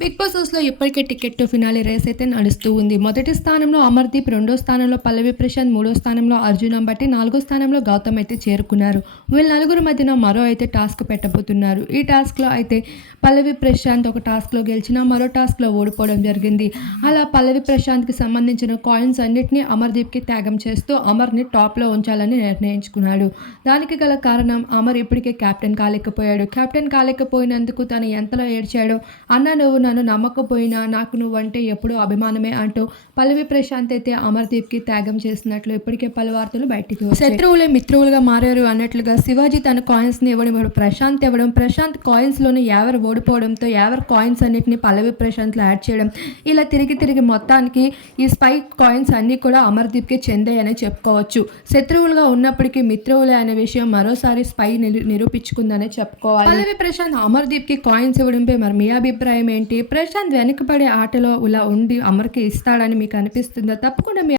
Big boss హౌస్లో ఇప్పటికే ticket to finale race అయితే నడుస్తూ ఉంది. మొదటి స్థానంలో అమర్దీప్ రెండో స్థానంలో పల్లవి ప్రశాంత్ మూడో స్థానంలో అర్జున్ బట్టి నాలుగో స్థానంలో గౌతమ్ అయితే చేరుకున్నారు. వీళ్ళ నలుగురు మధ్యన మరో అయితే టాస్క్ పెట్టబోతున్నారు. ఈ టాస్క్లో అయితే పల్లవి ప్రశాంత్ ఒక టాస్క్లో గెలిచిన మరో టాస్క్లో ఓడిపోవడం జరిగింది. అలా పల్లవి ప్రశాంత్కి సంబంధించిన కాయిన్స్ అన్నింటినీ అమర్దీప్కి త్యాగం చేస్తూ అమర్ని టాప్లో ఉంచాలని నిర్ణయించుకున్నాడు. దానికి గల కారణం అమర్ ఇప్పటికే కెప్టెన్ కాలేకపోయాడు. కెప్టెన్ కాలేకపోయినందుకు తను ఎంతలో ఏడ్చాడో అన్న నువ్వు నన్ను నమ్మకపోయినా నాకు నువ్వంటే ఎప్పుడూ అభిమానమే అంటూ పల్లవి ప్రశాంత్ అయితే అమర్దీప్కి త్యాగం చేసినట్లు ఇప్పటికే పలు వార్తలు బయటికి. శత్రువులే మిత్రువులుగా మారారు అన్నట్లుగా శివాజీ తన కాయిన్స్ని ఇవ్వడం ఇప్పుడు ప్రశాంత్ ఇవ్వడం ప్రశాంత్ కాయిన్స్లోని ఎవరు ఓడిపోవడంతో ఎవరి కాయిన్స్ అన్నిటిని పల్లవి ప్రశాంత్లో యాడ్ చేయడం. ఇలా తిరిగి తిరిగి మొత్తానికి ఈ స్పైక్ కాయిన్స్ అన్నీ కూడా అమర్దీప్కి చెందాయని చెప్పుకోవచ్చు. శత్రువులుగా ఉన్నప్పటికీ మిత్రువులే అనే విషయం మరోసారి స్పై నిరు- నిరూపించుకుందనే చెప్పుకోవాలి. పల్లవి ప్రశాంత్ అమర్దీప్కి కాయిన్స్ ఇవ్వడంపై మరి మీ అభిప్రాయం ఏంటి? ప్రశాంత్ వెనకబడే ఆటలో ఇలా ఉండి అమర్కి ఇస్తాడని మీకు అనిపిస్తుందో? తప్పకుండా మీ